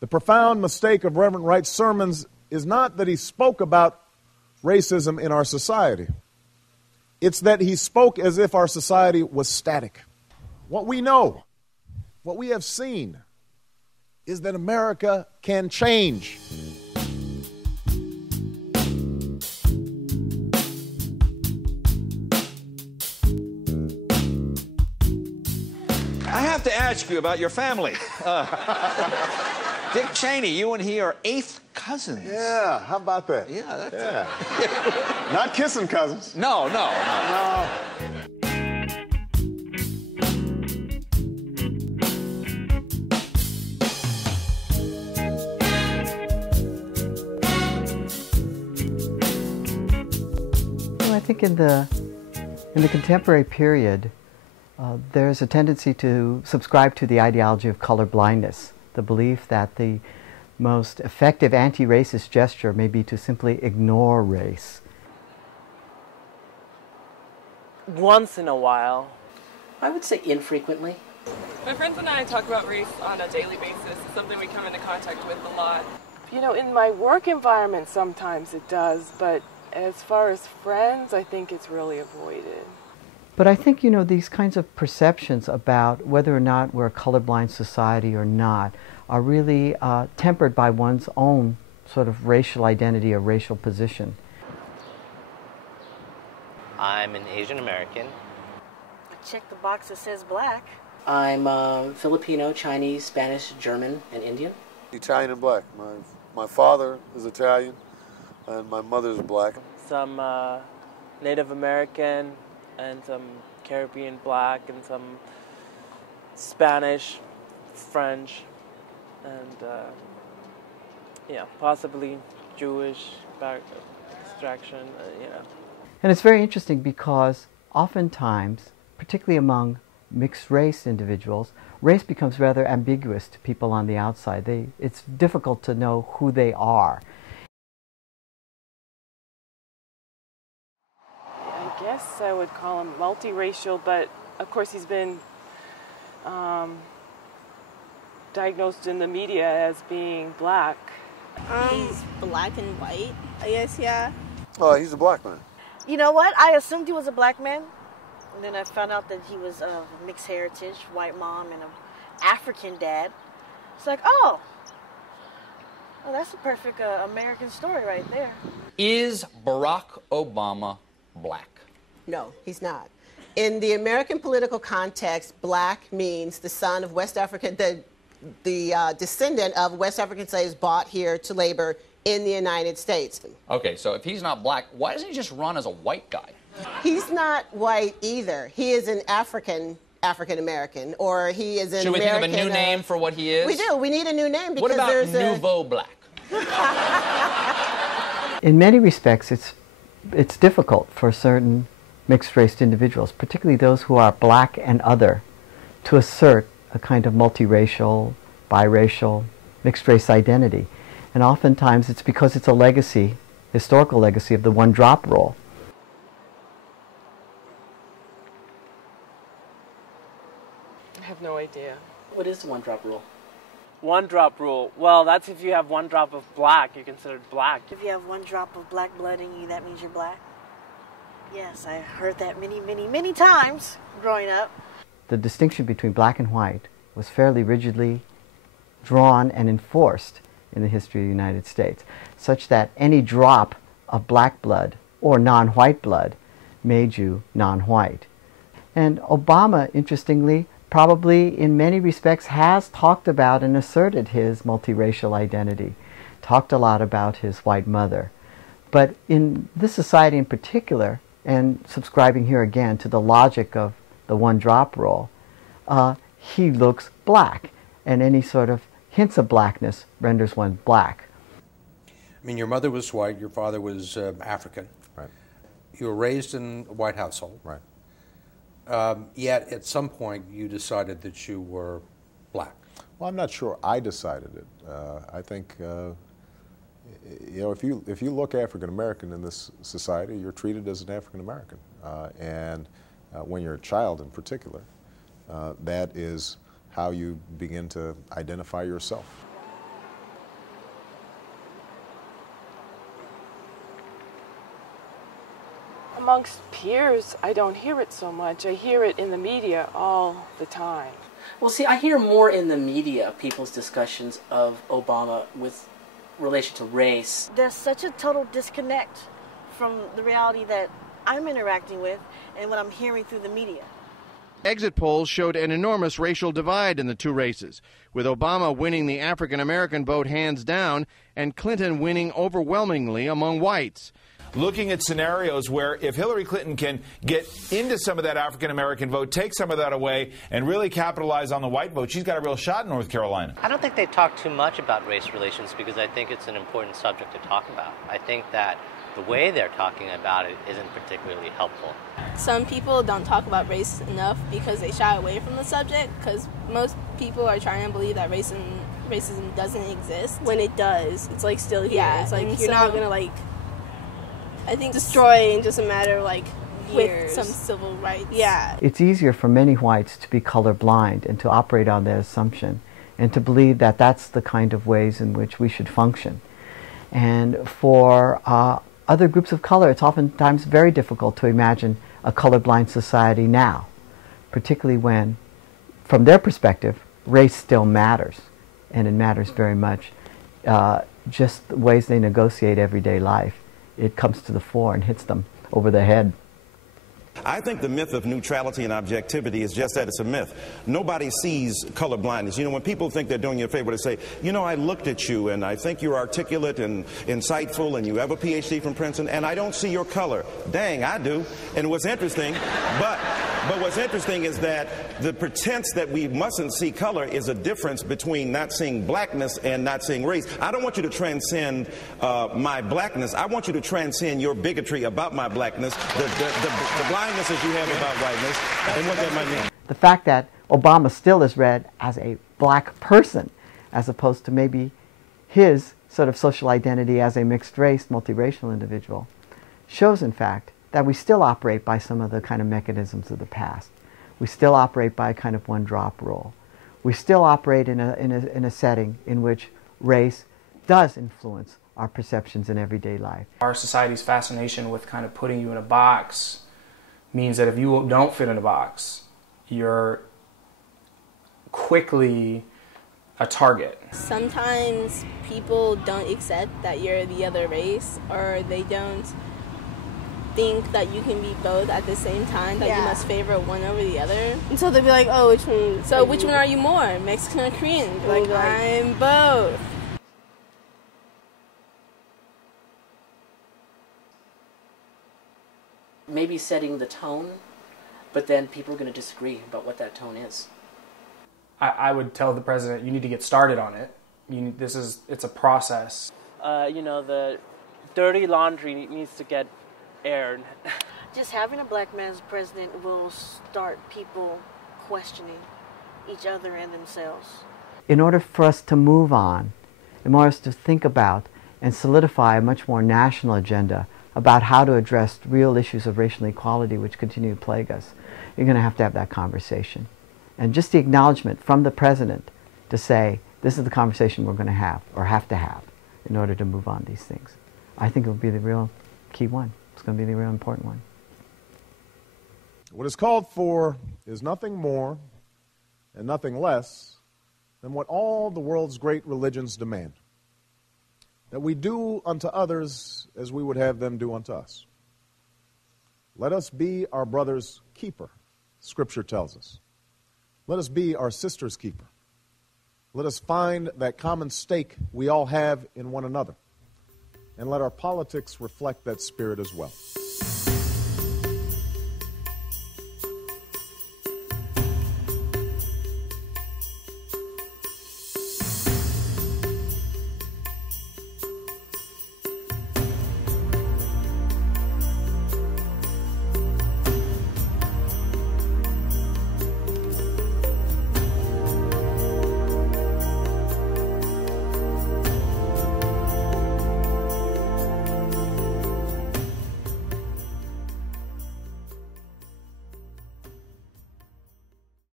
The profound mistake of Reverend Wright's sermons is not that he spoke about racism in our society. It's that he spoke as if our society was static. What we know, what we have seen, is that America can change. I have to ask you about your family. Dick Cheney, you and he are 8th cousins. Yeah, how about that? Yeah, that's Not kissing cousins. No. Well, I think in the contemporary period, there's a tendency to subscribe to the ideology of color blindness, the belief that the most effective anti-racist gesture may be to simply ignore race. Once in a while. I would say infrequently. My friends and I talk about race on a daily basis. It's something we come into contact with a lot. You know, in my work environment sometimes it does, but as far as friends, I think it's really avoided. But I think, you know, these kinds of perceptions about whether or not we're a colorblind society or not are really tempered by one's own sort of racial identity or racial position. I'm an Asian American. Check the box that says black. I'm Filipino, Chinese, Spanish, German, and Indian. Italian and black. My father is Italian, and my mother's black. Some Native American, and some Caribbean black, and some Spanish, French, and yeah, possibly Jewish extraction, you know. And it's very interesting because oftentimes, particularly among mixed race individuals, race becomes rather ambiguous to people on the outside. It's difficult to know who they are. I guess I would call him multiracial, but of course he's been diagnosed in the media as being black. He's black and white, I guess, yeah. Oh, he's a black man. You know what? I assumed he was a black man. And then I found out that he was of mixed heritage, white mom and an African dad. It's like, oh, that's a perfect American story right there. Is Barack Obama black? No, he's not. In the American political context, black means the son of West African, the descendant of West African slaves brought here to labor in the United States. Okay, so if he's not black, why doesn't he just run as a white guy? He's not white either. He is an African American, or he is an Should we American, think of a new name for what he is? We do. We need a new name because what about there's nouveau black? In many respects, it's difficult for certain mixed-race individuals, particularly those who are black and other, to assert a kind of multiracial, biracial, mixed-race identity. And oftentimes it's because it's a legacy, historical legacy of the one-drop rule. I have no idea. What is the one-drop rule? One-drop rule. Well, that's if you have one drop of black, you're considered black. If you have one drop of black blood in you, that means you're black. Yes, I heard that many, many, many times growing up. The distinction between black and white was fairly rigidly drawn and enforced in the history of the United States, such that any drop of black blood or non-white blood made you non-white. And Obama, interestingly, probably in many respects has talked about and asserted his multiracial identity, talked a lot about his white mother. But in this society in particular, and subscribing here again to the logic of the one-drop rule, he looks black, and any sort of hints of blackness renders one black. I mean, your mother was white, your father was African. Right. You were raised in a white household. Right. Yet, at some point, you decided that you were black. Well, I'm not sure I decided it. I think, you know, if you look African American in this society, you're treated as an African American, and when you're a child in particular, that is how you begin to identify yourself. amongst peers, I don't hear it so much. I hear it in the media all the time. Well, see, I hear more in the media people's discussions of Obama with relation to race. There's such a total disconnect from the reality that I'm interacting with and what I'm hearing through the media. Exit polls showed an enormous racial divide in the two races, with Obama winning the African-American vote hands down and Clinton winning overwhelmingly among whites. Looking at scenarios where if Hillary Clinton can get into some of that African-American vote, take some of that away, and really capitalize on the white vote, she's got a real shot in North Carolina. I don't think they talk too much about race relations because I think it's an important subject to talk about. I think that the way they're talking about it isn't particularly helpful. Some people don't talk about race enough because they shy away from the subject, because most people are trying to believe that racism doesn't exist. When it does, it's like still here. Yeah, it's like you're not gonna like, I think, destroy in just a matter of like years. With some civil rights. Yeah. It's easier for many whites to be colorblind and to operate on that assumption and to believe that that's the kind of ways in which we should function. And for other groups of color, it's oftentimes very difficult to imagine a colorblind society now, particularly when, from their perspective, race still matters, and it matters very much. Just the ways they negotiate everyday life, it comes to the fore and hits them over the head. I think the myth of neutrality and objectivity is just that, it's a myth. Nobody sees color blindness. You know, when people think they're doing you a favor, they say, you know, I looked at you and I think you're articulate and insightful and you have a PhD from Princeton and I don't see your color. Dang, I do. And what's interesting, but what's interesting is that the pretense that we mustn't see color is a difference between not seeing blackness and not seeing race. I don't want you to transcend my blackness. I want you to transcend your bigotry about my blackness, the blindness that you have about whiteness, and what that might mean. The fact that Obama still is read as a black person, as opposed to maybe his sort of social identity as a mixed race, multiracial individual, shows in fact that we still operate by some of the kind of mechanisms of the past. We still operate by a kind of one-drop rule. We still operate in a setting in which race does influence our perceptions in everyday life. Our society's fascination with kind of putting you in a box means that if you don't fit in a box, you're quickly a target. Sometimes people don't accept that you're the other race, or they don't think that you can be both at the same time, that you must favor one over the other. And so they'll be like, oh, which one? So which one are you more, Mexican or Korean? Like, I'm both. Maybe setting the tone, but then people are going to disagree about what that tone is. I would tell the president, you need to get started on it. It's a process. You know, the dirty laundry needs to get aired. Just having a black man as president will start people questioning each other and themselves. In order for us to move on, in order for us to think about and solidify a much more national agenda about how to address real issues of racial inequality which continue to plague us, you're going to have that conversation. And just the acknowledgement from the president to say, this is the conversation we're going to have, or have to have, in order to move on these things. I think it will be the real key one. It's going to be the real important one. What is called for is nothing more and nothing less than what all the world's great religions demand: that we do unto others as we would have them do unto us. Let us be our brother's keeper, Scripture tells us. Let us be our sister's keeper. Let us find that common stake we all have in one another, and let our politics reflect that spirit as well.